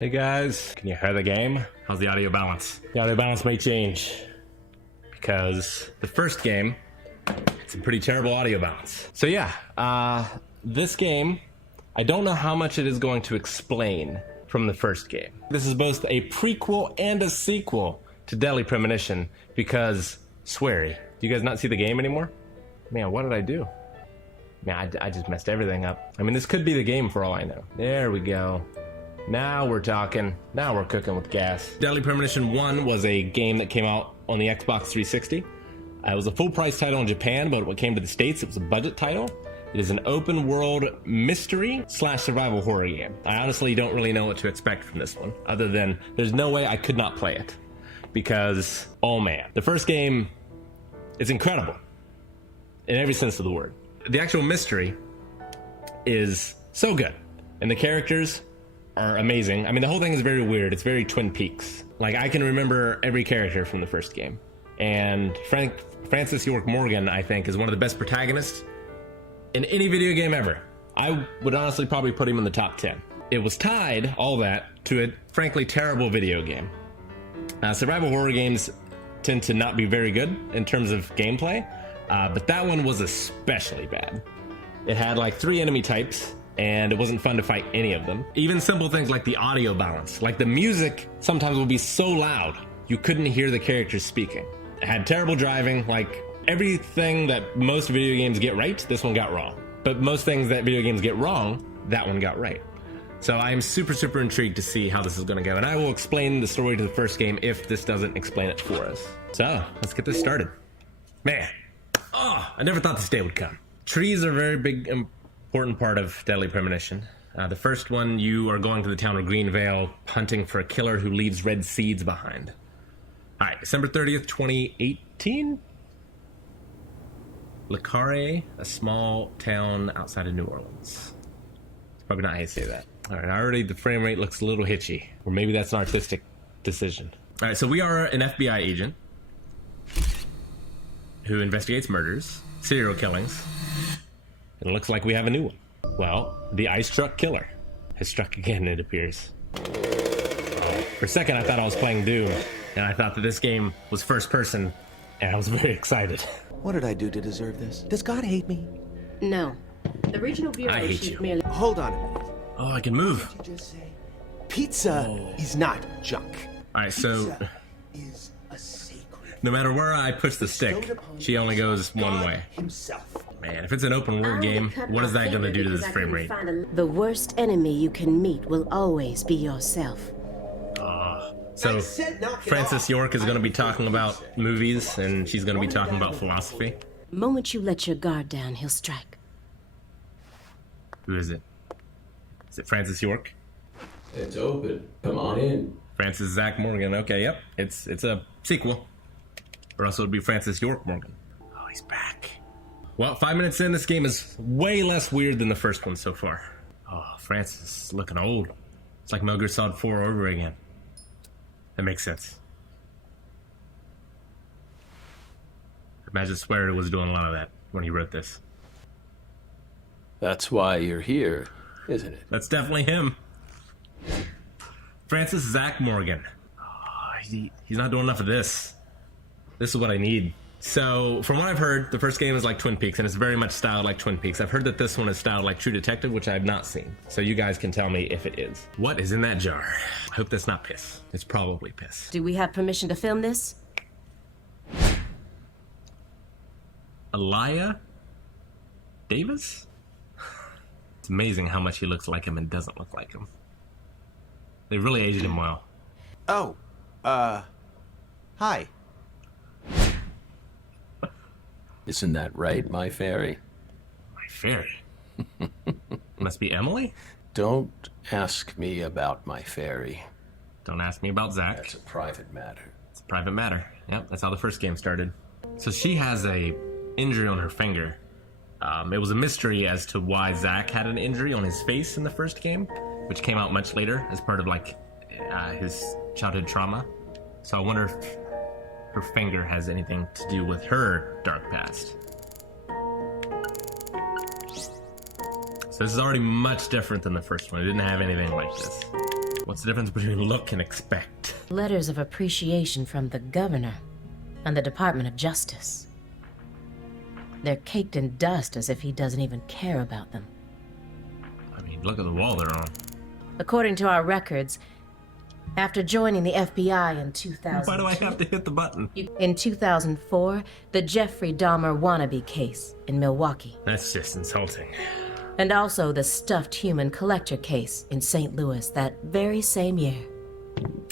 Hey guys, can you hear the game? How's the audio balance? The audio balance may change because the first game had some pretty terrible audio balance. So yeah, this game, I don't know how much it is going to explain from the first game. This is both a prequel and a sequel to Deadly Premonition because, sweary, do you guys not see the game anymore? Man, what did I do? Man, I just messed everything up. I mean, this could be the game for all I know. There we go. Now we're talking. Now we're cooking with gas. Deadly Premonition 1 was a game that came out on the Xbox 360. It was a full price title in Japan, but when it came to the States, it was a budget title. It is an open world mystery / survival horror game. I honestly don't really know what to expect from this one, other than there's no way I could not play it. Because, oh man, the first game is incredible in every sense of the word. The actual mystery is so good, and the characters are amazing. I mean, the whole thing is very weird. It's very Twin Peaks. Like, I can remember every character from the first game. And Francis York Morgan, I think, is one of the best protagonists in any video game ever. I would honestly probably put him in the top 10. It was tied, all that, to a frankly terrible video game. Survival horror games tend to not be very good in terms of gameplay, but that one was especially bad. It had like 3 enemy types, and it wasn't fun to fight any of them. Even simple things like the audio balance. Like the music sometimes would be so loud, you couldn't hear the characters speaking. It had terrible driving, like everything that most video games get right, this one got wrong. But most things that video games get wrong, that one got right. So I'm super intrigued to see how this is gonna go, and I will explain the story to the first game if this doesn't explain it for us. So, let's get this started. Man, I never thought this day would come. Trees are a very big, important part of Deadly Premonition. The first one, you are going to the town of Greenvale, hunting for a killer who leaves red seeds behind. Alright, December 30th, 2018? Carré, a small town outside of New Orleans. It's probably not how you say that. Alright, already the frame rate looks a little hitchy. Or maybe that's an artistic decision. Alright, so we are an FBI agent who investigates murders, serial killings, and it looks like we have a new one. Well, the ice truck killer has struck again, it appears. For a second, I thought I was playing Doom, and I thought that this game was first person, and I was very excited. What did I do to deserve this? Does God hate me? No. The regional bureau I hate chief you. merely... Hold on a minute. Oh, I can move. Did you just say? Pizza is not junk. Alright, so Pizza is a sacred. no matter where I push the stick, she only goes one way. Himself. Man, if it's an open world game, what is that going to do to this frame rate? The worst enemy you can meet will always be yourself. So Francis York is going to be talking about movies, and she's going to be talking about philosophy. The moment you let your guard down, he'll strike. Who is it? Is it Francis York? It's open. Come on in. Francis Zach Morgan. Okay, yep. It's a sequel. Or else it would be Francis York Morgan. Oh, he's back. Well, 5 minutes in, this game is way less weird than the first one so far. Oh, Francis is looking old. It's like Metal Gear Solid 4 over again. That makes sense. Imagine Swear was doing a lot of that when he wrote this. That's why you're here, isn't it? That's definitely him. Francis Zach Morgan. Oh, he's not doing enough of this. This is what I need. So, from what I've heard, the first game is like Twin Peaks, and it's very much styled like Twin Peaks. I've heard that this one is styled like True Detective, which I have not seen. So you guys can tell me if it is. What is in that jar? I hope that's not piss. It's probably piss. Do we have permission to film this? Elia Davis? It's amazing how much he looks like him and doesn't look like him. They really aged him well. Oh, hi. Isn't that right, my fairy? My fairy? Must be Emily? Don't ask me about my fairy. Don't ask me about Zach. That's a private matter. It's a private matter. Yep, that's how the first game started. So she has a injury on her finger. It was a mystery as to why Zach had an injury on his face in the first game, which came out much later as part of like his childhood trauma. So I wonder if her finger has anything to do with her dark past. So this is already much different than the first one. It didn't have anything like this. What's the difference between look and expect? Letters of appreciation from the governor and the Department of Justice. They're caked in dust as if he doesn't even care about them. I mean, look at the wall they're on. According to our records, after joining the FBI in 2000, Why do I have to hit the button? in 2004, the Jeffrey Dahmer wannabe case in Milwaukee, That's just insulting. and also the stuffed human collector case in St. Louis that very same year.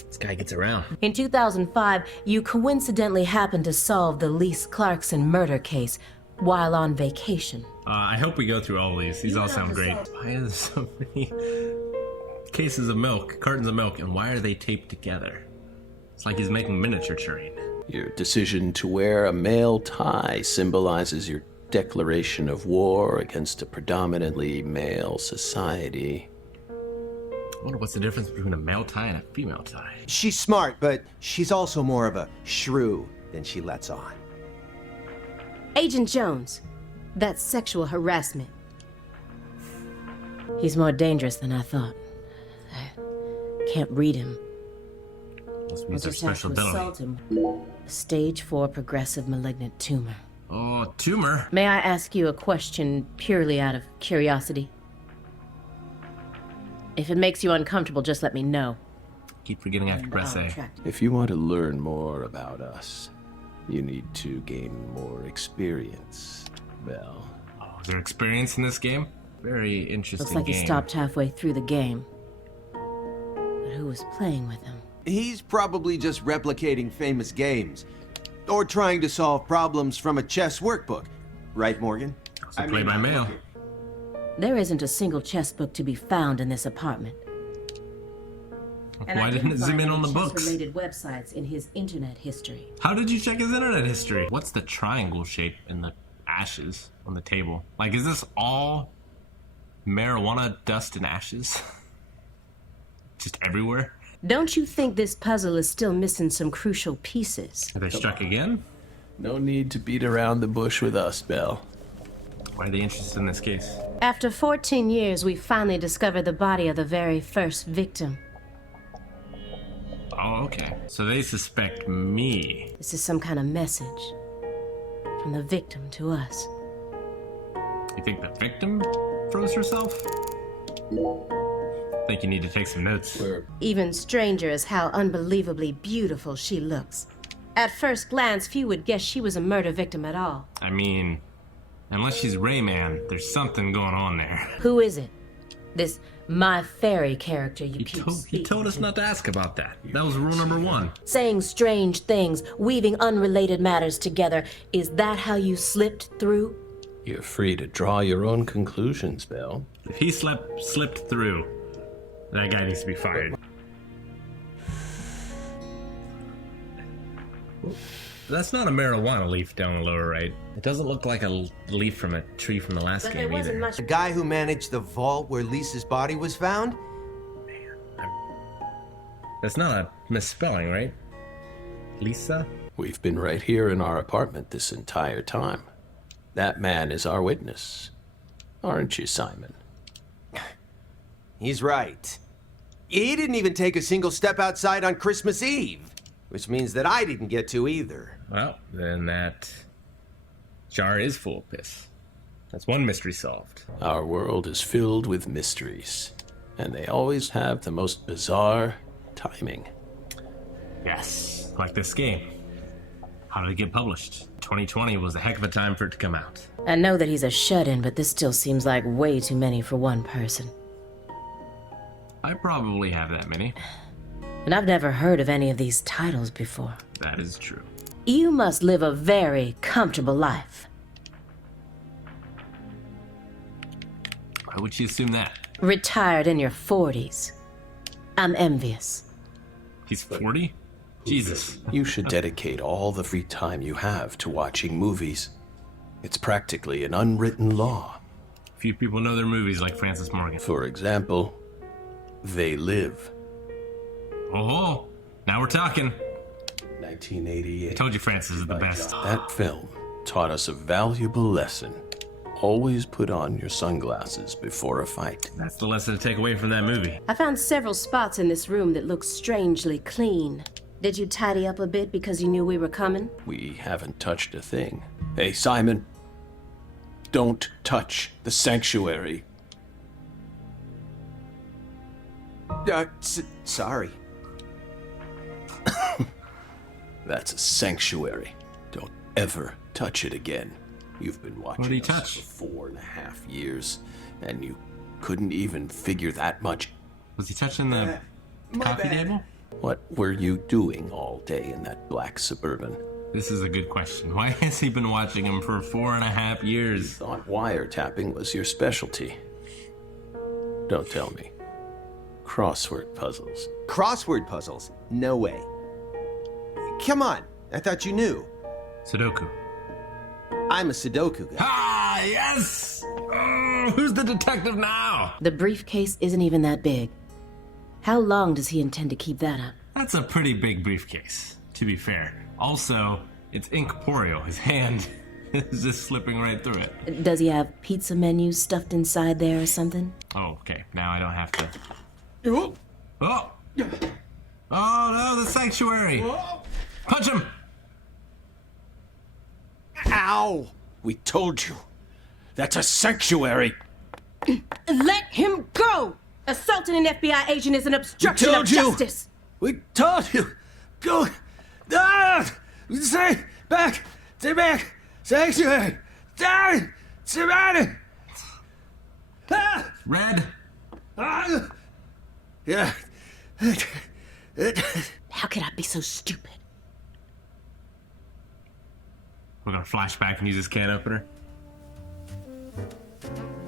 This guy gets around. In 2005, you coincidentally happened to solve the Lise Clarkson murder case while on vacation. I hope we go through all these. These all sound great. Why are there so many cases of milk, cartons of milk, and why are they taped together? It's like he's making miniature train. Your decision to wear a male tie symbolizes your declaration of war against a predominantly male society. I wonder what's the difference between a male tie and a female tie. She's smart, but she's also more of a shrew than she lets on. Agent Jones, that's sexual harassment. He's more dangerous than I thought. I can't read him. Must be We'll their just have special to ability. assault him. Stage 4 progressive malignant tumor. Oh, tumor. May I ask you a question purely out of curiosity? If it makes you uncomfortable, just let me know. Keep forgetting I have to press I'll A. retract it. If you want to learn more about us, you need to gain more experience, Belle. Oh, is there experience in this game? Very interesting Looks like game. he stopped halfway through the game. But who was playing with him? He's probably just replicating famous games. Or trying to solve problems from a chess workbook. Right, Morgan? Also played by mail. There isn't a single chess book to be found in this apartment. And Why I didn't it zoom find in on any the books? chess-related websites in his internet history. How did you check his internet history? What's the triangle shape in the ashes on the table? Like, is this all marijuana dust and ashes? Just everywhere? Don't you think this puzzle is still missing some crucial pieces? Have they struck again? No need to beat around the bush with us, Belle. Why are they interested in this case? After 14 years, we finally discovered the body of the very first victim. Oh, okay. So they suspect me. This is some kind of message from the victim to us. You think the victim froze herself? I think you need to take some notes. Even stranger is how unbelievably beautiful she looks. At first glance, few would guess she was a murder victim at all. I mean, unless she's Rayman, there's something going on there. Who is it? This My Fairy character you keep He speaking told us to. not to ask about that. That was rule number 1. Saying strange things, weaving unrelated matters together. Is that how you slipped through? You're free to draw your own conclusions, Belle. If he slipped through, that guy needs to be fired. That's not a marijuana leaf down the lower right. It doesn't look like a leaf from a tree from the last But there game wasn't either. much. The guy who managed the vault where Lisa's body was found? That's not a misspelling, right? Lisa? We've been right here in our apartment this entire time. That man is our witness. Aren't you, Simon? He's right. He didn't even take a single step outside on Christmas Eve. Which means that I didn't get to either. Well, then that jar is full of piss. That's one mystery solved. Our world is filled with mysteries, and they always have the most bizarre timing. Yes, like this game. How did it get published? 2020 was a heck of a time for it to come out. I know that he's a shut-in, but this still seems like way too many for one person. I probably have that many. And I've never heard of any of these titles before. That is true. You must live a very comfortable life. Why would you assume that? Retired in your 40s. I'm envious. He's 40? Jesus. You should dedicate all the free time you have to watching movies. It's practically an unwritten law. Few people know their movies like Francis Morgan. For example, They Live. Oh, now we're talking. 1988. I told you Francis is the best. That film taught us a valuable lesson. always put on your sunglasses before a fight. That's the lesson to take away from that movie. I found several spots in this room that look strangely clean. Did you tidy up a bit because you knew we were coming? We haven't touched a thing. Hey, Simon. Don't touch the sanctuary. Sorry. That's a sanctuary. Don't ever touch it again. You've been What did watching he us touch? for 4.5 years, and you couldn't even figure that much. Was he touching the coffee table? What were you doing all day in that black Suburban? This is a good question. Why has he been watching him for 4.5 years? Thought wiretapping was your specialty. Don't tell me. Crossword puzzles. Crossword puzzles? No way. Come on, I thought you knew. Sudoku. I'm a Sudoku guy. Ah, yes! Oh, who's the detective now? The briefcase isn't even that big. How long does he intend to keep that up? That's a pretty big briefcase, to be fair. Also, it's incorporeal. His hand is just slipping right through it. Does he have pizza menus stuffed inside there or something? Oh, okay. Now I don't have to... Oh! Oh no, the sanctuary! Punch him! Ow! We told you. That's a sanctuary. Let him go! Assaulting an FBI agent is an obstruction of justice! We told you. Go. Stay back. Stay back. Sanctuary. Down. Surrounded. Red! Yeah. How could I be so stupid? We're gonna flash back and use this can opener.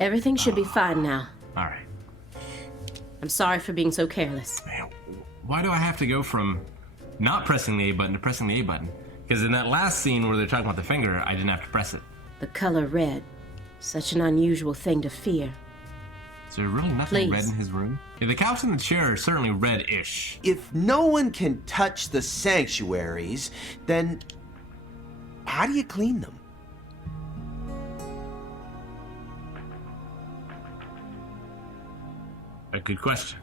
Everything should be fine now. Alright. I'm sorry for being so careless. Man, why do I have to go from not pressing the A button to pressing the A button? Because in that last scene where they're talking about the finger, I didn't have to press it. The color red. Such an unusual thing to fear. Is there really nothing Please. red in his room? Yeah, the couch and the chair are certainly red-ish. If no one can touch the sanctuaries, then how do you clean them? A good question.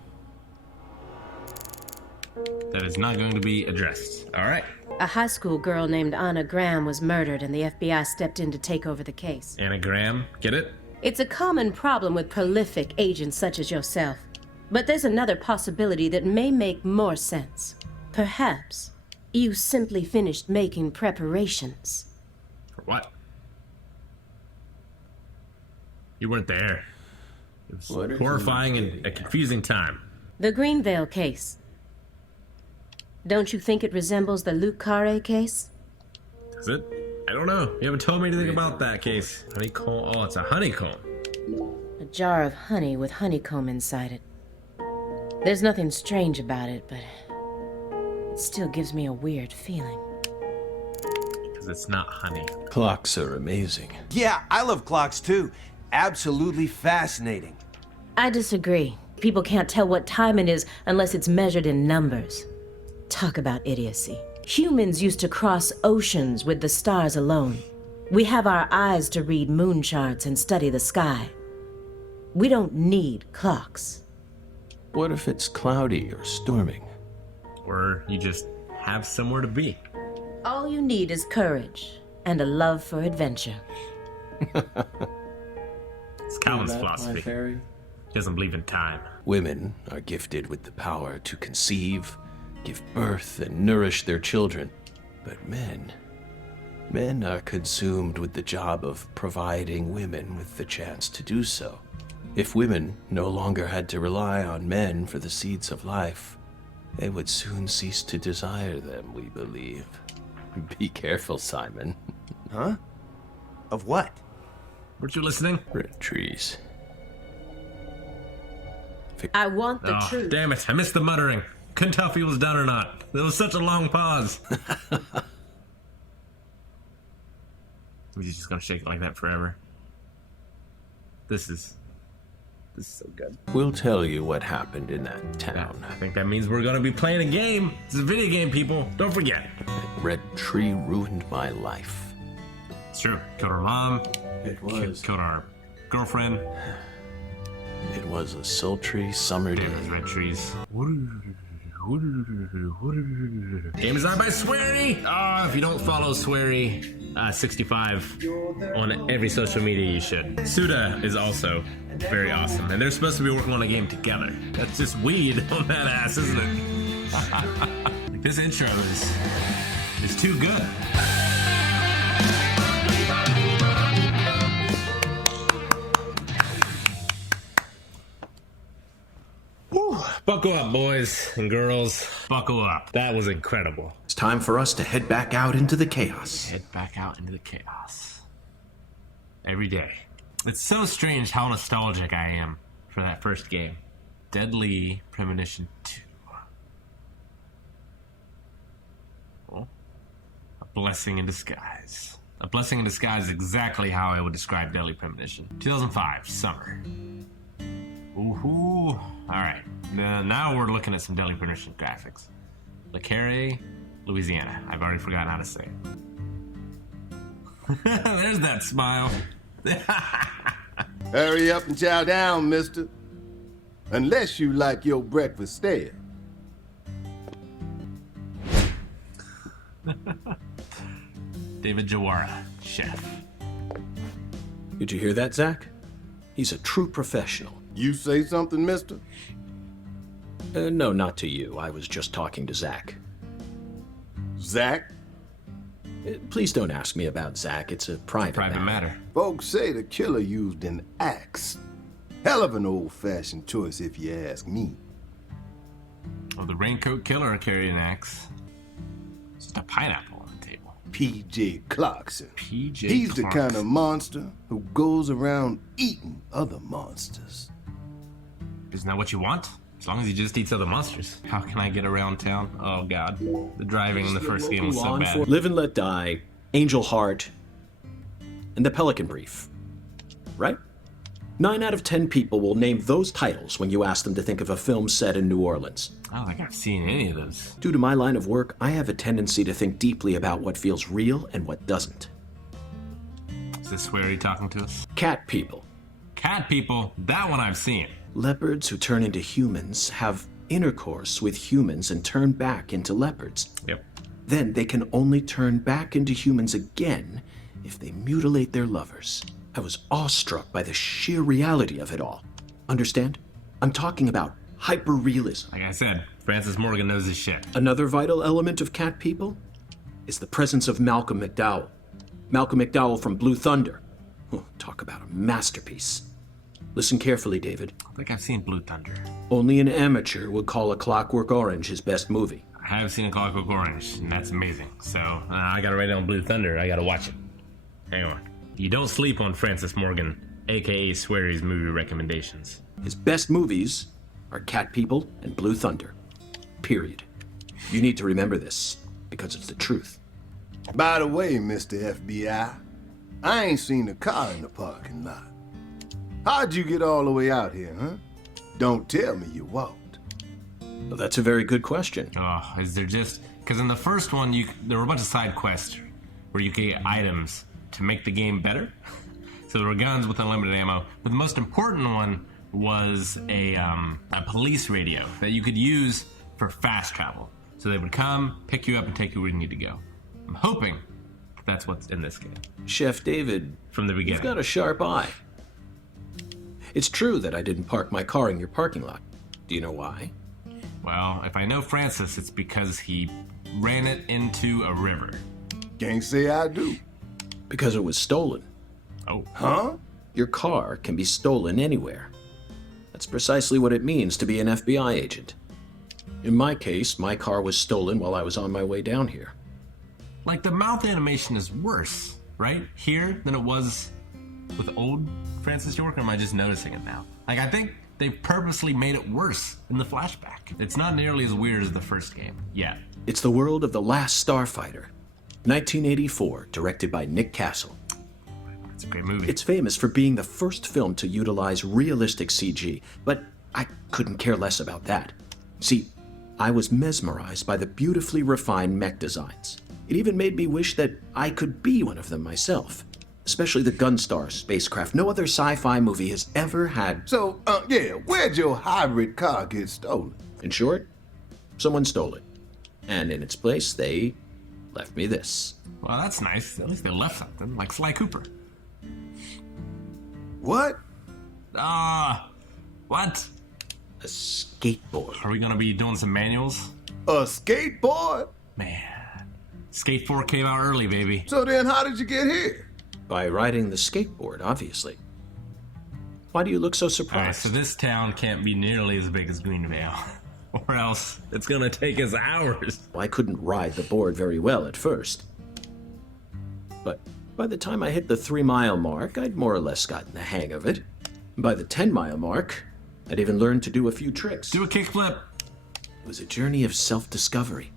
That is not going to be addressed. Alright. A high school girl named Anna Graham was murdered and the FBI stepped in to take over the case. Anagram, get it? It's a common problem with prolific agents such as yourself. But there's another possibility that may make more sense. Perhaps you simply finished making preparations. For what? You weren't there. It was What are horrifying you and getting a at? confusing time. The Greenvale case. Don't you think it resembles the Luke Carré case? Is it? I don't know. You haven't told me anything about that case. Honeycomb. Oh, it's a honeycomb. A jar of honey with honeycomb inside it. There's nothing strange about it, but it still gives me a weird feeling. Because it's not honey. Clocks are amazing. Yeah, I love clocks too. Absolutely fascinating. I disagree. People can't tell what time it is unless it's measured in numbers. Talk about idiocy. Humans used to cross oceans with the stars alone. We have our eyes to read moon charts and study the sky. We don't need clocks. What if it's cloudy or storming? Or you just have somewhere to be. All you need is courage and a love for adventure. It's Calvin's philosophy. He doesn't believe in time. Women are gifted with the power to conceive, give birth, and nourish their children. But men are consumed with the job of providing women with the chance to do so. If women no longer had to rely on men for the seeds of life, they would soon cease to desire them, we believe. Be careful, Simon. Huh? Of what? Weren't you listening? Red trees. I want the Oh, truth. damn it. I missed the muttering. Couldn't tell if he was done or not. There was such a long pause. We're just gonna shake it like that forever. This is so good. We'll tell you what happened in that town. I think that means we're gonna be playing a game. It's a video game, people. Don't forget. That red tree ruined my life. It's true. Killed her mom. It was. Killed our girlfriend. It was a sultry summer day. There's red trees. Game designed by Swery. Oh, if you don't follow Swery 65 on every social media, you should. Suda is also very awesome, and they're supposed to be working on a game together. That's just weed on that ass, isn't it? Like, this intro is too good. Whew. Buckle up, boys and girls. Buckle up. That was incredible. It's time for us to head back out into the chaos. Head back out into the chaos. Every day. It's so strange how nostalgic I am for that first game. Deadly Premonition 2. Well, a blessing in disguise. A blessing in disguise is exactly how I would describe Deadly Premonition. 2005, summer. Ooh, alright. Now we're looking at some Deadly Premonition graphics. Carré, Louisiana. I've already forgotten how to say it. There's that smile. Hurry up and chow down, mister. Unless you like your breakfast stale. David Jawara, chef. Did you hear that, Zach? He's a true professional. You say something, mister? No, not to you. I was just talking to Zach. Zach? Please don't ask me about Zach. It's a private matter. Folks say the killer used an axe. Hell of an old-fashioned choice, if you ask me. Oh, the raincoat killer carried an axe. It's just a pineapple on the table. P.J. Clarkson. P.J. He's the Clarkson. kind of monster who goes around eating other monsters. Isn't that what you want? As long as he just eats other monsters. How can I get around town? Oh, God. The driving in the first game was so bad. Live and Let Die, Angel Heart, and The Pelican Brief. Right? 9 out of 10 people will name those titles when you ask them to think of a film set in New Orleans. I don't think I've seen any of those. Due to my line of work, I have a tendency to think deeply about what feels real and what doesn't. Is this Swery talking to us? Cat people. Cat people, that one I've seen. Leopards who turn into humans have intercourse with humans and turn back into leopards. Yep. Then they can only turn back into humans again if they mutilate their lovers. I was awestruck by the sheer reality of it all. Understand? I'm talking about hyper-realism. Like I said, Francis Morgan knows his shit. Another vital element of cat people is the presence of Malcolm McDowell. Malcolm McDowell from Blue Thunder. Oh, talk about a masterpiece. Listen carefully, David. I think I've seen Blue Thunder. Only an amateur would call A Clockwork Orange his best movie. I have seen A Clockwork Orange, and that's amazing. So, I gotta write down Blue Thunder. I gotta watch it. Hang on. You don't sleep on Francis Morgan, a.k.a. Swery's movie recommendations. His best movies are Cat People and Blue Thunder. Period. You need to remember this, because it's the truth. By the way, Mr. FBI, I ain't seen a car in the parking lot. How'd you get all the way out here, huh? Don't tell me you walked. Well, that's a very good question. Oh, is there just... Because in the first one, there were a bunch of side quests where you could get items to make the game better. So there were guns with unlimited ammo. But the most important one was a police radio that you could use for fast travel. So they would come, pick you up, and take you where you need to go. I'm hoping that's what's in this game. Chef David, From the beginning. you've got a sharp eye. It's true that I didn't park my car in your parking lot. Do you know why? Well, if I know Francis, it's because he ran it into a river. Can't say I do. Because it was stolen. Oh. Huh? Your car can be stolen anywhere. That's precisely what it means to be an FBI agent. In my case, my car was stolen while I was on my way down here. Like, the mouth animation is worse, right? Here than it was with old Francis York, or am I just noticing it now? Like, I think they purposely made it worse in the flashback. It's not nearly as weird as the first game, yet. It's the world of The Last Starfighter, 1984, directed by Nick Castle. It's a great movie. It's famous for being the first film to utilize realistic CG, but I couldn't care less about that. See, I was mesmerized by the beautifully refined mech designs. It even made me wish that I could be one of them myself. especially the Gunstar spacecraft. No other sci-fi movie has ever had. So, yeah, where'd your hybrid car get stolen? In short, someone stole it. And in its place, they left me this. Well, that's nice. At least they left something, like Sly Cooper. What? What? A skateboard. Are we gonna be doing some manuals? A skateboard? Man, Skate 4 came out early, baby. So then how did you get here? By riding the skateboard, obviously. Why do you look so Alright, surprised? so this town can't be nearly as big as Greenvale. Or else it's gonna take us hours. I couldn't ride the board very well at first. But by the time I hit the 3-mile mark, I'd more or less gotten the hang of it. By the 10-mile mark, I'd even learned to do a few tricks. Do a kickflip. It was a journey of self-discovery.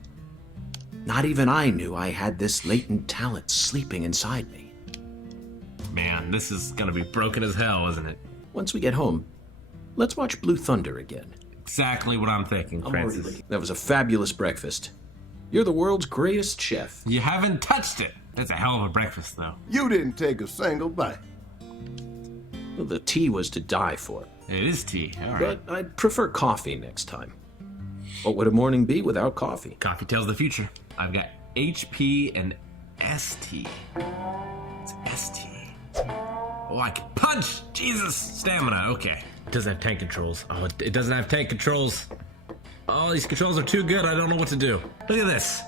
Not even I knew I had this latent talent sleeping inside me. Man, this is gonna be broken as hell, isn't it? Once we get home, let's watch Blue Thunder again. Exactly what I'm thinking, Francis. That was a fabulous breakfast. You're the world's greatest chef. You haven't touched it. That's a hell of a breakfast, though. You didn't take a single bite. Well, the tea was to die for. It is tea. All right. But I'd prefer coffee next time. What would a morning be without coffee? Coffee tells the future. I've got HP and ST. It's ST. Oh, I can punch! Jesus! Stamina, okay. It doesn't have tank controls. Oh, it doesn't have tank controls. Oh, these controls are too good. I don't know what to do. Look at this.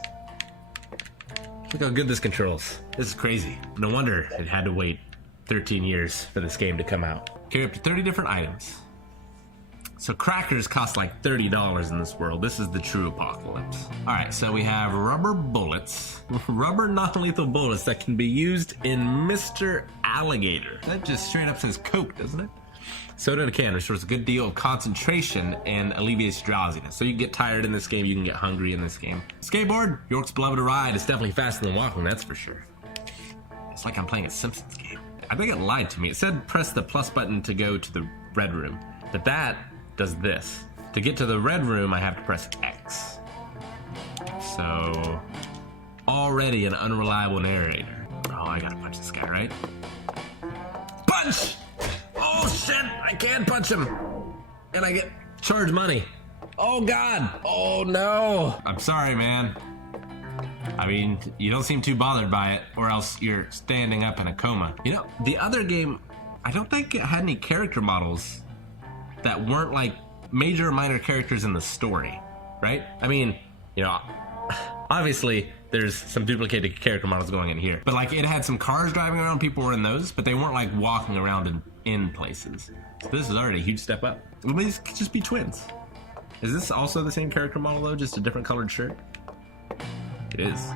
Look how good this controls. This is crazy. No wonder it had to wait 13 years for this game to come out. Carry up to 30 different items. So crackers cost like $30 in this world. This is the true apocalypse. All right, so we have rubber bullets. Rubber non-lethal bullets that can be used in Mr. Alligator. That just straight up says Coke, doesn't it? Soda in a can restores a good deal of concentration and alleviates drowsiness. So you can get tired in this game, you can get hungry in this game. Skateboard, York's beloved ride. It's definitely faster than walking, that's for sure. It's like I'm playing a Simpsons game. I think it lied to me. It said press the plus button to go to the red room, but that does this. To get to the red room, I have to press X. So, already an unreliable narrator. Oh, I gotta punch this guy, right? Punch! Oh shit, I can't punch him. And I get charged money. Oh God, oh no. I'm sorry, man. I mean, you don't seem too bothered by it, or else you're standing up in a coma. You know, the other game, I don't think it had any character models that weren't like major or minor characters in the story, right? I mean, you know, obviously there's some duplicated character models going in here, but like it had some cars driving around, people were in those, but they weren't like walking around in places. So this is already a huge step up. Well, these could just be twins. Is this also the same character model though, just a different colored shirt? It is.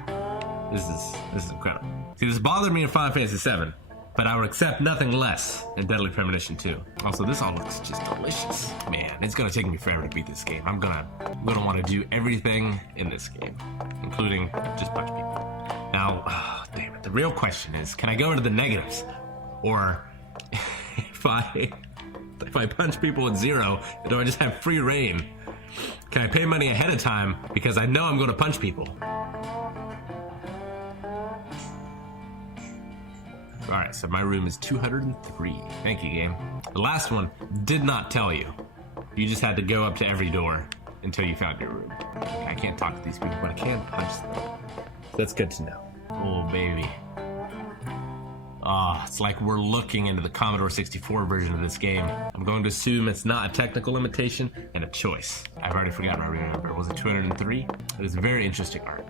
This is incredible. See, this bothered me in Final Fantasy VII, but I would accept nothing less in Deadly Premonition 2. Also, this all looks just delicious. Man, it's gonna take me forever to beat this game. I'm gonna want to do everything in this game, including just punch people. Now, oh, damn it, the real question is, can I go into the negatives? Or if I punch people at 0, do I just have free reign? Can I pay money ahead of time because I know I'm gonna punch people? Alright, so my room is 203. Thank you, game. The last one did not tell you. You just had to go up to every door until you found your room. I can't talk to these people, but I can punch them. So that's good to know. Oh, baby. Ah, it's like we're looking into the Commodore 64 version of this game. I'm going to assume it's not a technical limitation and a choice. I've already forgotten my room number. Was it 203? It is very interesting art.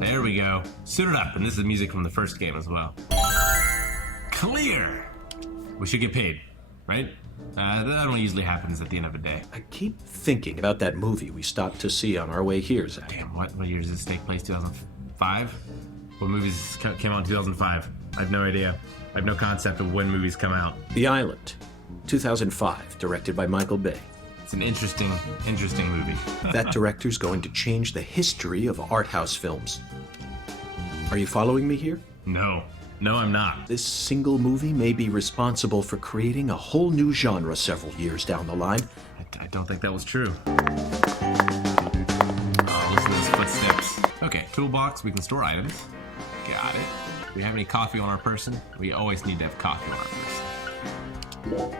There we go. Suited up, and this is music from the first game as well. Clear! We should get paid, right? That only usually happens at the end of a day. I keep thinking about that movie we stopped to see on our way here, Zach. Damn, what year does this take place? 2005? What movies came out in 2005? I have no idea. I have no concept of when movies come out. The Island, 2005, directed by Michael Bay. It's an interesting movie. That director's going to change the history of art house films. Are you following me here? No, I'm not. This single movie may be responsible for creating a whole new genre several years down the line. I don't think that was true. Oh, listen to those footsteps. Okay, toolbox, we can store items. Got it. Do we have any coffee on our person? We always need to have coffee on our person.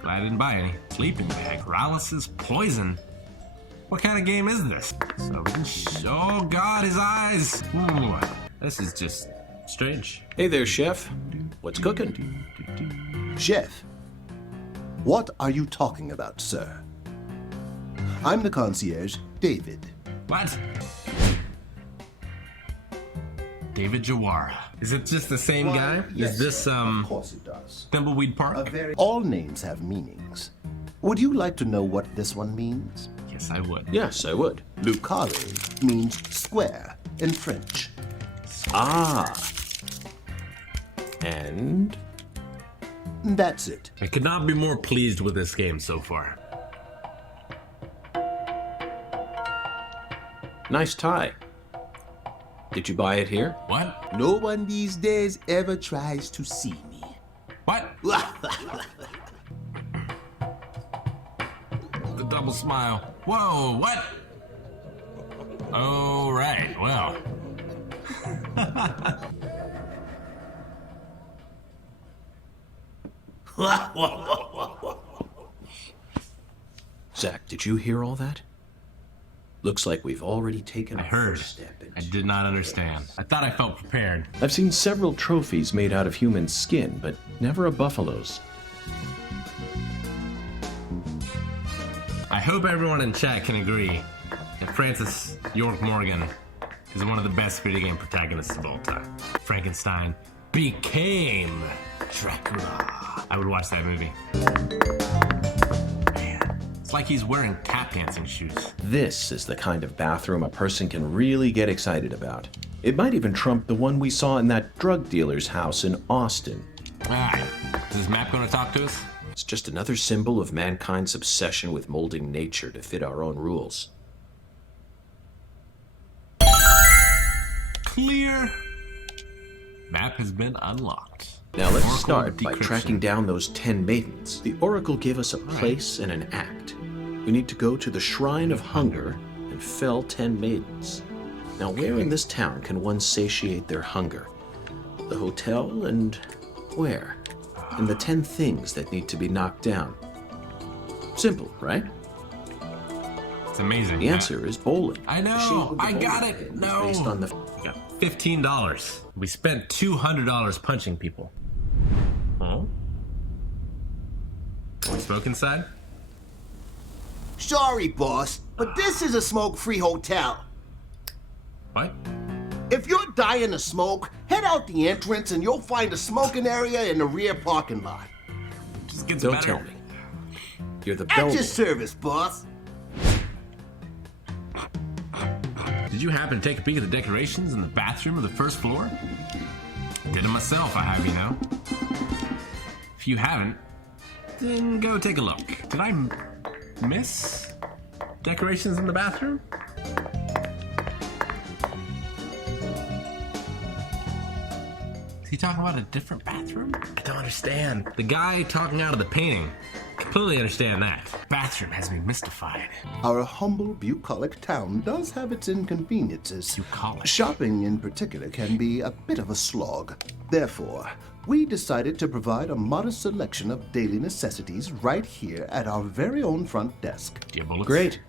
Glad I didn't buy any. Sleeping bag. Paralysis. Poison. What kind of game is this? Oh God, his eyes. Ooh, this is just strange. Hey there, chef. What's cooking? Chef, what are you talking about, sir? I'm the concierge, David. What? David Jawara. Is it just the same guy? Yes, Is this, sir. Of course it does. Thimbleweed Park? All names have meanings. Would you like to know what this one means? Yes, I would. Yes, I would. Le Carré means square in French. Ah. And? That's it. I could not be more pleased with this game so far. Nice tie. Did you buy it here? What? No one these days ever tries to see me. What? The double smile. Whoa, what? Oh, right, well. Zach, did you hear all that? Looks like we've already taken I a heard. first step I did not understand. I thought I felt prepared. I've seen several trophies made out of human skin, but never a buffalo's. I hope everyone in chat can agree that Francis York Morgan is one of the best video game protagonists of all time. Frankenstein became Dracula. I would watch that movie. Man, it's like he's wearing tap dancing shoes. This is the kind of bathroom a person can really get excited about. It might even trump the one we saw in that drug dealer's house in Austin. Alright, is this map going to talk to us? It's just another symbol of mankind's obsession with molding nature to fit our own rules. Clear. Map has been unlocked. Now let's Oracle start by decryption. tracking down those 10 maidens. The Oracle gave us a place and an act. We need to go to the Shrine of Hunger and fell 10 maidens. Now where in this town can one satiate their hunger? The hotel and where? And the 10 things that need to be knocked down. Simple, right? It's amazing. The answer is bowling. I The shape know. of the I got bowling it. pin is No. Based on the $15. We spent $200 punching people. Huh? Can we smoke inside? Sorry, boss, but this is a smoke-free hotel. What? If you're dying to smoke, head out the entrance and you'll find a smoking area in the rear parking lot. Just gets Don't better. tell me. You're the At bell. your service, boss. Did you happen to take a peek at the decorations in the bathroom of the first floor? Did it myself, I have, you know. If you haven't, then go take a look. Did I miss decorations in the bathroom? Is he talking about a different bathroom? I don't understand. The guy talking out of the painting. Completely understand that. Bathroom has me mystified. Our humble, bucolic town does have its inconveniences. Bucolic. Shopping, in particular, can be a bit of a slog. Therefore, we decided to provide a modest selection of daily necessities right here at our very own front desk. Do you have bullets? Great.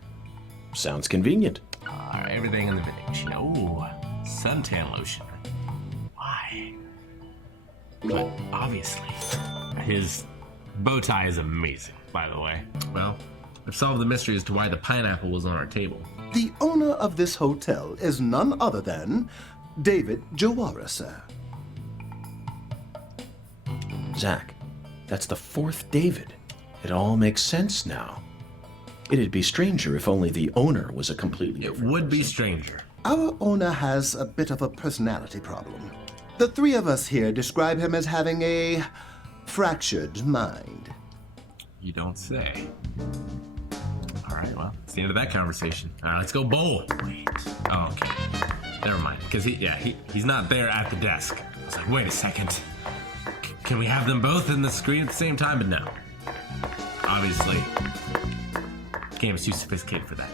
Sounds convenient. Everything in the village. Ooh, suntan lotion. Why? But obviously, his bow tie is amazing, by the way. Well, I've solved the mystery as to why the pineapple was on our table. The owner of this hotel is none other than David Jawara, sir. Zach, that's the fourth David. It all makes sense now. It'd be stranger if only the owner was a completely It different would be person. stranger. Our owner has a bit of a personality problem. The three of us here describe him as having a fractured mind. You don't say. All right, well, it's the end of that conversation. All right, let's go bowl. Wait. Oh, okay. Never mind. Because he's not there at the desk. I was like, wait a second. Can we have them both in the screen at the same time? But no. Obviously, the game is too sophisticated for that.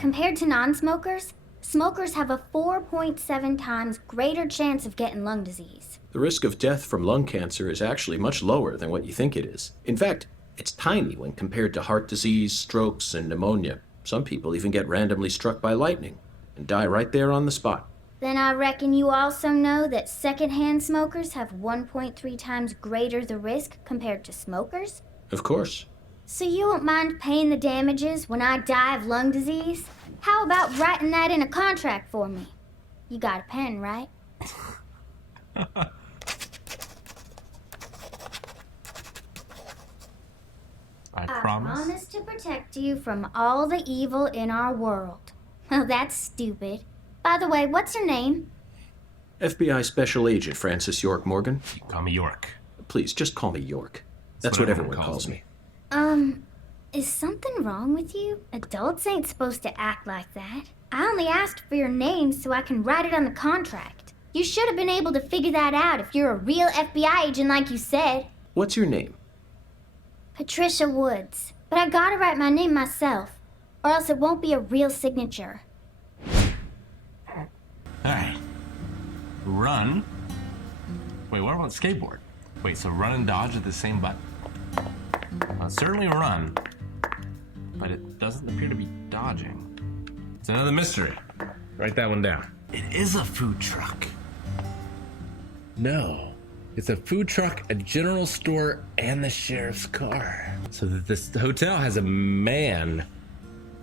compared to non-smokers, smokers have a 4.7 times greater chance of getting lung disease. The risk of death from lung cancer is actually much lower than what you think it is. In fact, it's tiny when compared to heart disease, strokes, and pneumonia. Some people even get randomly struck by lightning and die right there on the spot. Then I reckon you also know that secondhand smokers have 1.3 times greater the risk compared to smokers? Of course. So you won't mind paying the damages when I die of lung disease? How about writing that in a contract for me? You got a pen, right? I promise. I promise to protect you from all the evil in our world. Well, that's stupid. By the way, what's your name? FBI Special Agent Francis York Morgan. You call me York. Please, just call me York. That's what everyone calls me. Is something wrong with you? Adults ain't supposed to act like that. I only asked for your name so I can write it on the contract. You should have been able to figure that out if you're a real FBI agent like you said. What's your name? Patricia Woods. But I gotta write my name myself, or else it won't be a real signature. Alright. Run. Wait, what about skateboard? Wait, so run and dodge are the same button? Well, certainly run, but it doesn't appear to be dodging. It's another mystery. Write that one down. It is a food truck. No. It's a food truck, a general store, and the sheriff's car. So this hotel has a man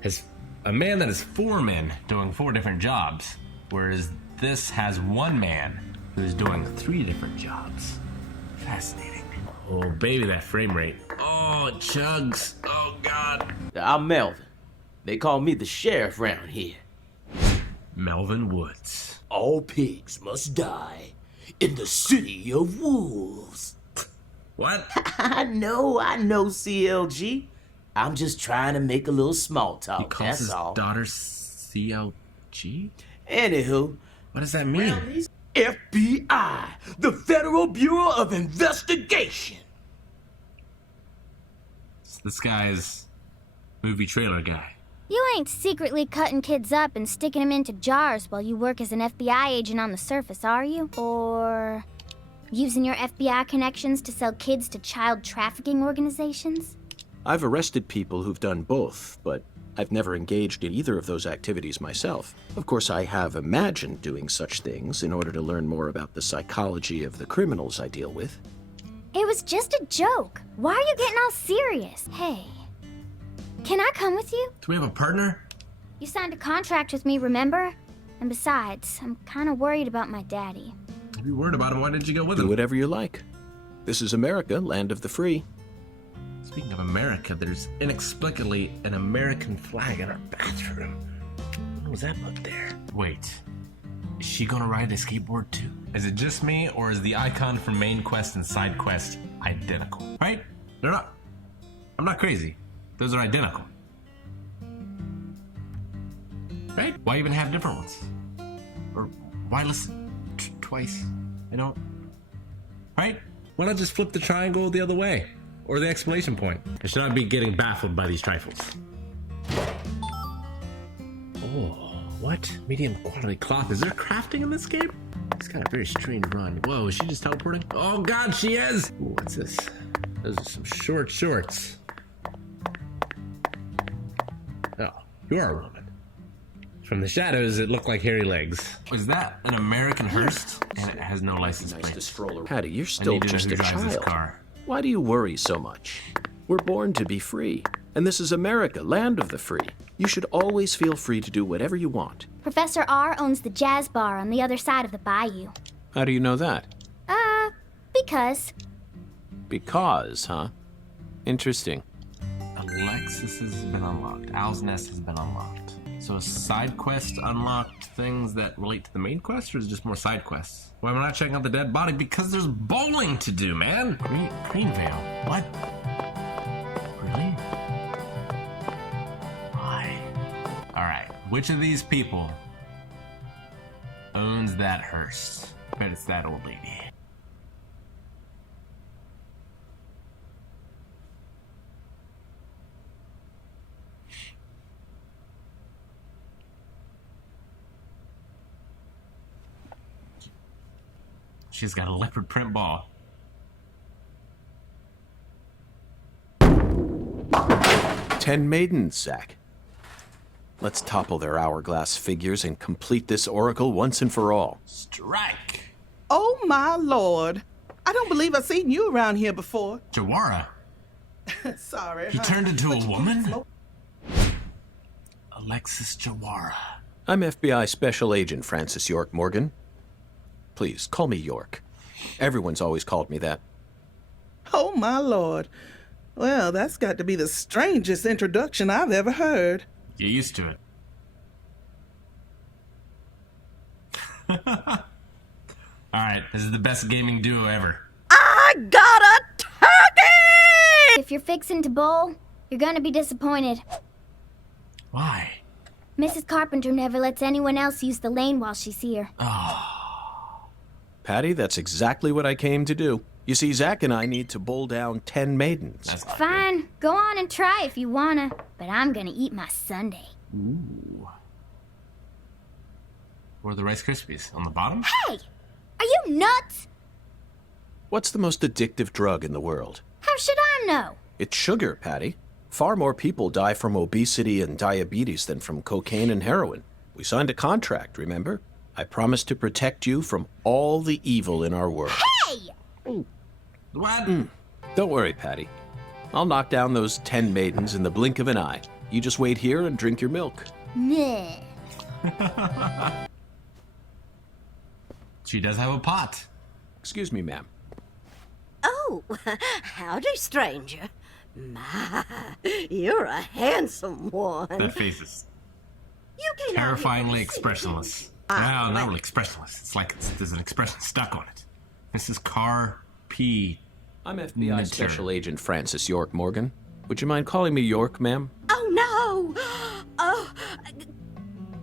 that has 4 men doing 4 different jobs, whereas this has 1 man who's doing 3 different jobs. Fascinating. Oh, baby, that frame rate. Oh, it chugs. Oh, God. I'm Melvin. They call me the sheriff round here. Melvin Woods. All pigs must die in the city of wolves. What? I know, CLG. I'm just trying to make a little small talk, He calls that's his all. daughter CLG? Anywho, What does that mean? FBI, the Federal Bureau of Investigation. It's this guy's movie trailer guy. You ain't secretly cutting kids up and sticking them into jars while you work as an FBI agent on the surface, are you? Or using your FBI connections to sell kids to child trafficking organizations? I've arrested people who've done both, but I've never engaged in either of those activities myself. Of course, I have imagined doing such things in order to learn more about the psychology of the criminals I deal with. It was just a joke. Why are you getting all serious? Hey, can I come with you? Do we have a partner? You signed a contract with me, remember? And besides, I'm kind of worried about my daddy. If you're worried about him, why didn't you go with Do him? whatever you like. This is America, land of the free. Speaking of America, there's inexplicably an American flag in our bathroom. What was that put there? Wait, is she gonna ride a skateboard too? Is it just me, or is the icon from main quest and side quest identical? Right? They're not. I'm not crazy. Those are identical. Right? Why even have different ones? Or why listen twice? You know? Right? Why not just flip the triangle the other way? Or the exclamation point? I should not be getting baffled by these trifles. Oh, what? Medium quality cloth. Is there crafting in this game? It's got a very strange run. Whoa, is she just teleporting? Oh God, she is! Ooh, what's this? Those are some short shorts. Oh, you are a woman. From the shadows, it looked like hairy legs. Is that an American Hearst? And it has no license Nice plate. to stroll around. Patty, you're I still need to know just who a drives this child. car. Why do you worry so much? We're born to be free. And this is America, land of the free. You should always feel free to do whatever you want. Professor R owns the jazz bar on the other side of the bayou. How do you know that? Because Because, huh? Interesting. Alexis has been unlocked. Owl's Nest has been unlocked. So a side quest unlocked things that relate to the main quest, or is it just more side quests? Why am I not checking out the dead body? Because there's bowling to do, man! Greenvale. What? Really? Why? Alright, which of these people owns that Hearst? I bet it's that old lady. She's got a leopard print ball. 10 maidens, Zack. Let's topple their hourglass figures and complete this oracle once and for all. Strike! Oh, my lord. I don't believe I've seen you around here before. Jawara. Sorry. He huh? turned into But a you woman? did smoke- Alexis Jawara. I'm FBI Special Agent Francis York Morgan. Please, call me York. Everyone's always called me that. Oh, my lord. Well, that's got to be the strangest introduction I've ever heard. Get used to it. Alright, this is the best gaming duo ever. I got a turkey! If you're fixing to bowl, you're gonna be disappointed. Why? Mrs. Carpenter never lets anyone else use the lane while she's here. Patty, that's exactly what I came to do. You see, Zack and I need to bowl down 10 maidens. That's not Fine, go on and try if you wanna, but I'm gonna eat my sundae. Ooh. Where are the Rice Krispies? On the bottom? Hey! Are you nuts? What's the most addictive drug in the world? How should I know? It's sugar, Patty. Far more people die from obesity and diabetes than from cocaine and heroin. We signed a contract, remember? I promised to protect you from all the evil in our world. Hey! What? Don't worry, Patty. I'll knock down those 10 maidens in the blink of an eye. You just wait here and drink your milk. Meh. She does have a pot. Excuse me, ma'am. Oh, howdy, stranger. My, you're a handsome one. That face is You came out here terrifyingly to see me. expressionless. Well, not really expressionless. It's like there's an expression stuck on it. Mrs. Carr P. I'm FBI Mentor. Special Agent Francis York Morgan. Would you mind calling me York, ma'am? Oh, no. Oh,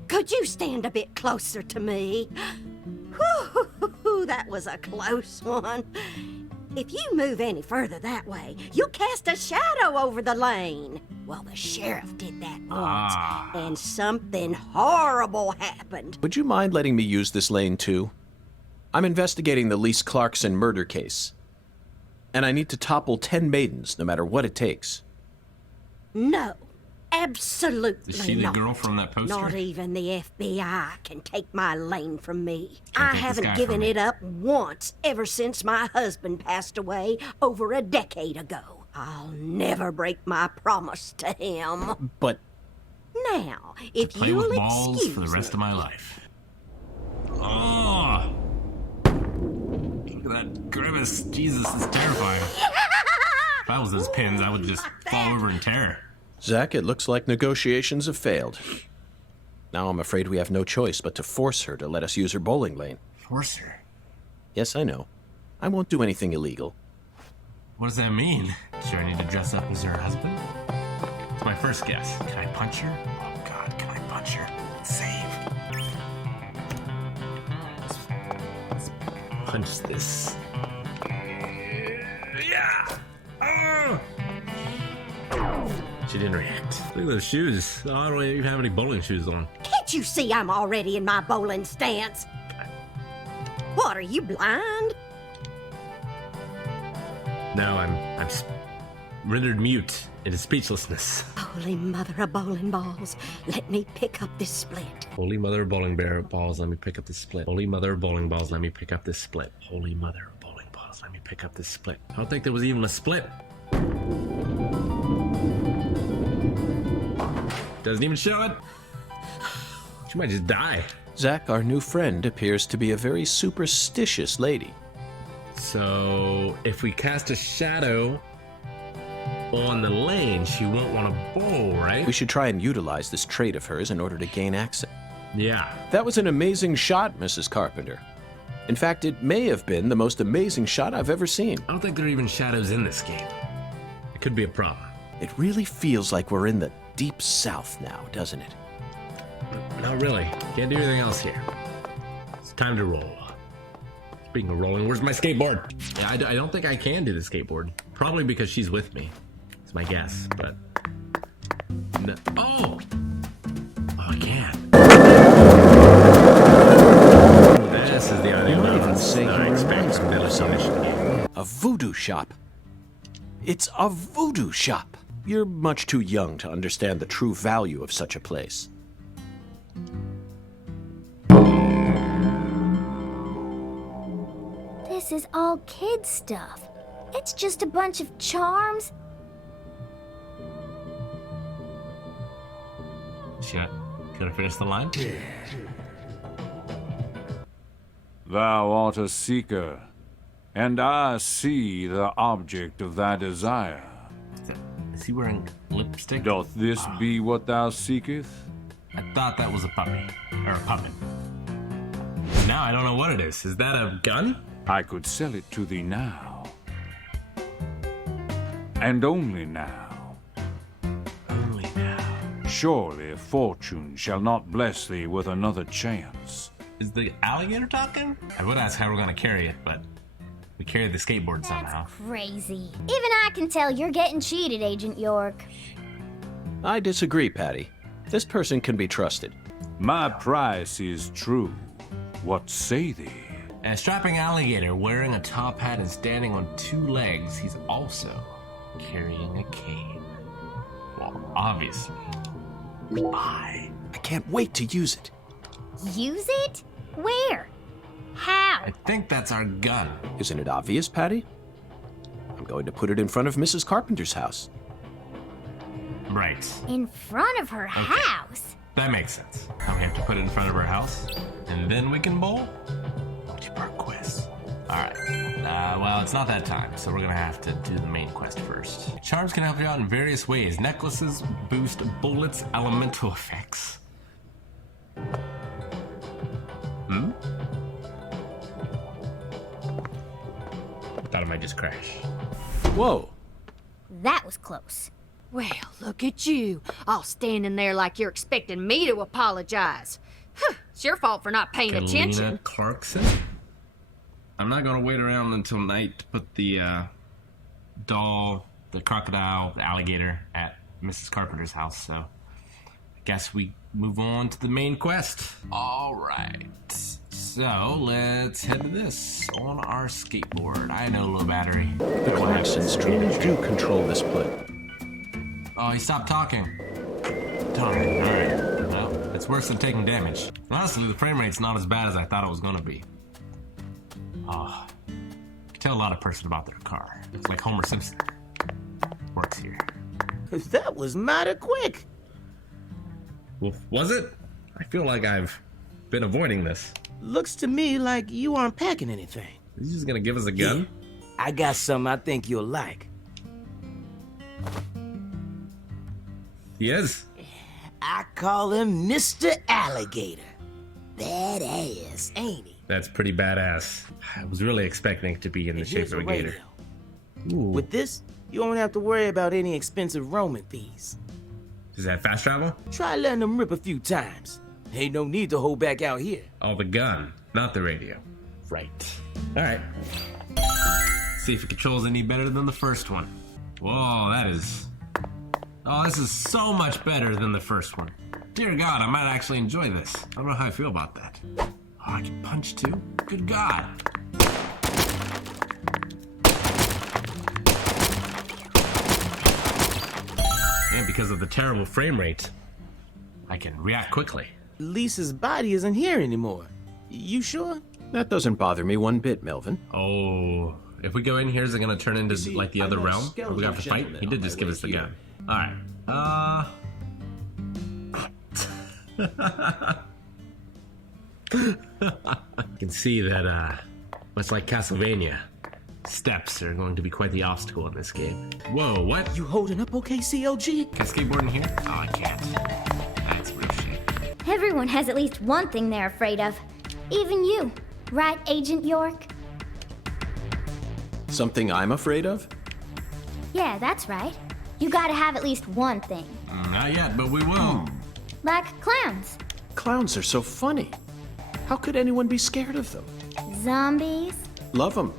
could you stand a bit closer to me? Whew, that was a close one. If you move any further that way, you'll cast a shadow over the lane. Well, the sheriff did that once, and something horrible happened. Would you mind letting me use this lane, too? I'm investigating the Lise Clarkson murder case. And I need to topple 10 maidens, no matter what it takes. No, absolutely Is she the not. girl from that poster? Not even the FBI can take my lane from me. Can't I take this haven't guy given from me. it up once ever since my husband passed away over a decade ago. I'll never break my promise to him. But Now, if Play you'll with balls excuse for the rest me. of my life. Oh! Look at that grimace. Jesus, it's terrifying. If I was those pins, I would just fall over in terror. Zack, it looks like negotiations have failed. Now I'm afraid we have no choice but to force her to let us use her bowling lane. Force her. Yes, I know. I won't do anything illegal. What does that mean? Sure, I need to dress up as her husband? It's my first guess. Can I punch her? Oh God, can I punch her? Save. Let's punch this. Yeah! Oh! She didn't react. Look at those shoes. Oh, I don't even have any bowling shoes on. Can't you see I'm already in my bowling stance? What, are you blind? No, I'm rendered mute into speechlessness. Holy mother of bowling balls, let me pick up this split. Holy mother of bowling bear balls, let me pick up this split. Holy mother of bowling balls, let me pick up this split. Holy mother of bowling balls, let me pick up this split. I don't think there was even a split. Doesn't even show it. She might just die. Zack, our new friend, appears to be a very superstitious lady. So if we cast a shadow on the lane, she won't want to bowl, right? We should try and utilize this trait of hers in order to gain access. Yeah. That was an amazing shot, Mrs. Carpenter. In fact, it may have been the most amazing shot I've ever seen. I don't think there are even shadows in this game. It could be a problem. It really feels like we're in the deep south now, doesn't it? Not really. Can't do anything else here. It's time to roll. Speaking of rolling, where's my skateboard? Yeah, I don't think I can do the skateboard. Probably because she's with me. It's my guess, but... No. Oh! Oh, I can. This is the audio balance. say I he expect reminds from me of something. Premonition game. A voodoo shop. It's a voodoo shop. You're much too young to understand the true value of such a place. This is all kid stuff. It's just a bunch of charms. Shit. Could I finish the line? Thou art a seeker, and I see the object of thy desire. Is he wearing lipstick? Doth this be what thou seekest? I thought that was a puppy. Or a puppet. Now I don't know what it is. Is that a gun? I could sell it to thee now. And only now. Only now. Surely fortune shall not bless thee with another chance. Is the alligator talking? I would ask how we're gonna carry it, but we carry the skateboard somehow. That's crazy. Even I can tell you're getting cheated, Agent York. I disagree, Patty. This person can be trusted. My price is true. What say thee? A strapping alligator wearing a top hat and standing on two legs, he's also carrying a cane. Well, obviously, I can't wait to use it. Use it? Where? How? I think that's our gun. Isn't it obvious, Patty? I'm going to put it in front of Mrs. Carpenter's house. Right. In front of her house? That makes sense. Now we have to put it in front of her house, and then we can bowl? Multi-part quest. Alright. Well, it's not that time, so we're gonna have to do the main quest first. Charms can help you out in various ways. Necklaces boost bullets' elemental effects. Thought it might just crash. Whoa. That was close. Well, look at you, all standing there like you're expecting me to apologize. It's your fault for not paying attention. Galena Clarkson? I'm not gonna wait around until night to put the doll, the crocodile, the alligator at Mrs. Carpenter's house, so I guess we move on to the main quest. Alright, so let's head to this on our skateboard. I know, low battery. The Clarksons truly do control this place. Oh, he stopped talking. Darn it. Alright. Well, it's worse than taking damage. Honestly, the frame rate's not as bad as I thought it was gonna be. Oh. You can tell a lot of person about their car. It's like Homer Simpson. Works here. That was mighty quick. Well, was it? I feel like I've been avoiding this. Looks to me like you aren't packing anything. Is he just gonna give us a gun? I got something I think you'll like. He is? I call him Mr. Alligator. Badass, ain't he? That's pretty badass. I was really expecting it to be in the shape Here's of a gator. radio. Ooh. With this, you won't have to worry about any expensive roaming fees. Does that fast travel? Try letting them rip a few times. Ain't no need to hold back out here. Oh, the gun, not the radio. Right. Alright. See if it controls any better than the first one. Whoa, that is... Oh, this is so much better than the first one. Dear God, I might actually enjoy this. I don't know how I feel about that. Oh, I can punch too? Good God. And because of the terrible frame rate, I can react quickly. Lisa's body isn't here anymore. You sure? That doesn't bother me one bit, Melvin. Oh, if we go in here, is it gonna turn into like the other realm? Or we got to fight? He did just give us the gun. Alright. You can see that, much like Castlevania, steps are going to be quite the obstacle in this game. Whoa, what? You holding up okay, CLG? Can I skateboard in here? Oh, I can't. That's real shit. Everyone has at least one thing they're afraid of. Even you. Right, Agent York? Something I'm afraid of? Yeah, that's right. You gotta have at least one thing. Not yet, but we will. Like clowns. Clowns are so funny. How could anyone be scared of them? Zombies. Love them.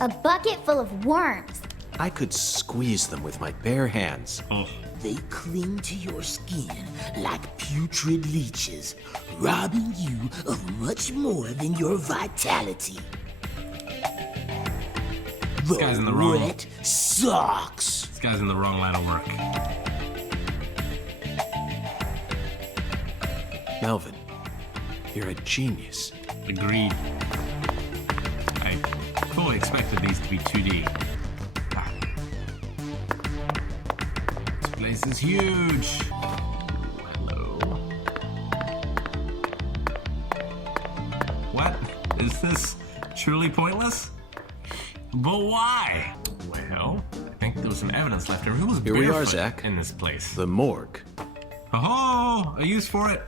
A bucket full of worms. I could squeeze them with my bare hands. Oh. They cling to your skin like putrid leeches, robbing you of much more than your vitality. This guy's in the wrong. Wet socks. This guy's in the wrong line of work. Melvin, you're a genius. Agreed. I fully expected these to be 2D. Ah. This place is huge. Hello. What? Is this truly pointless? But why? Well, I think there was some evidence left over. Who was Here we are, barefoot Zach. in this place? The morgue. Oh, a use for it.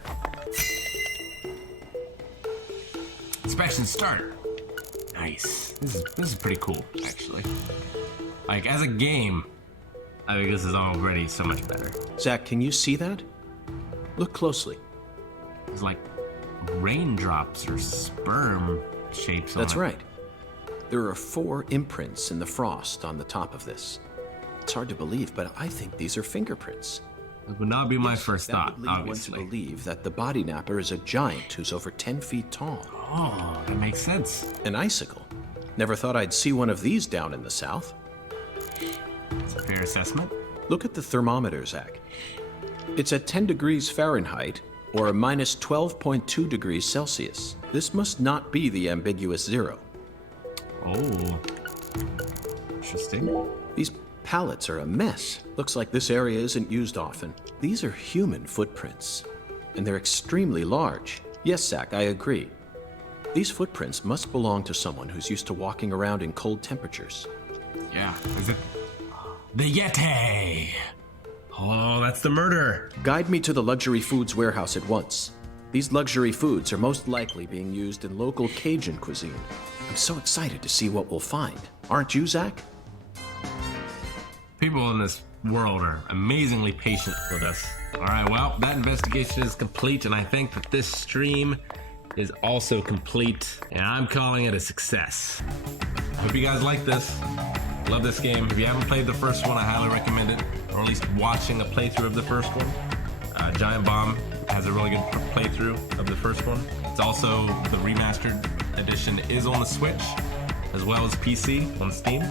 Inspection start. Nice. This is pretty cool, actually. Like, as a game, I think this is already so much better. Zach, can you see that? Look closely. It's like raindrops or sperm shapes on That's it. right. There are 4 imprints in the frost on the top of this. It's hard to believe, but I think these are fingerprints. It would not be my first That thought, would lead obviously. one to believe that the body napper is a giant who's over 10 feet tall. Oh, that makes sense. An icicle. Never thought I'd see one of these down in the south. It's a fair assessment. Look at the thermometer, Zach. It's at 10 degrees Fahrenheit, or a minus 12.2 degrees Celsius. This must not be the ambiguous 0. Oh. Interesting. These pallets are a mess. Looks like this area isn't used often. These are human footprints, and they're extremely large. Yes, Zach, I agree. These footprints must belong to someone who's used to walking around in cold temperatures. Yeah. Is it the Yeti? Oh, that's the murder. Guide me to the luxury foods warehouse at once. These luxury foods are most likely being used in local Cajun cuisine. I'm so excited to see what we'll find. Aren't you, Zach? People in this world are amazingly patient with us. All right, well, that investigation is complete, and I think that this stream is also complete, and I'm calling it a success. Hope you guys like this. Love this game. If you haven't played the first one, I highly recommend it, or at least watching a playthrough of the first one. Giant Bomb has a really good playthrough of the first one. It's also, the remastered edition is on the Switch, as well as PC on Steam.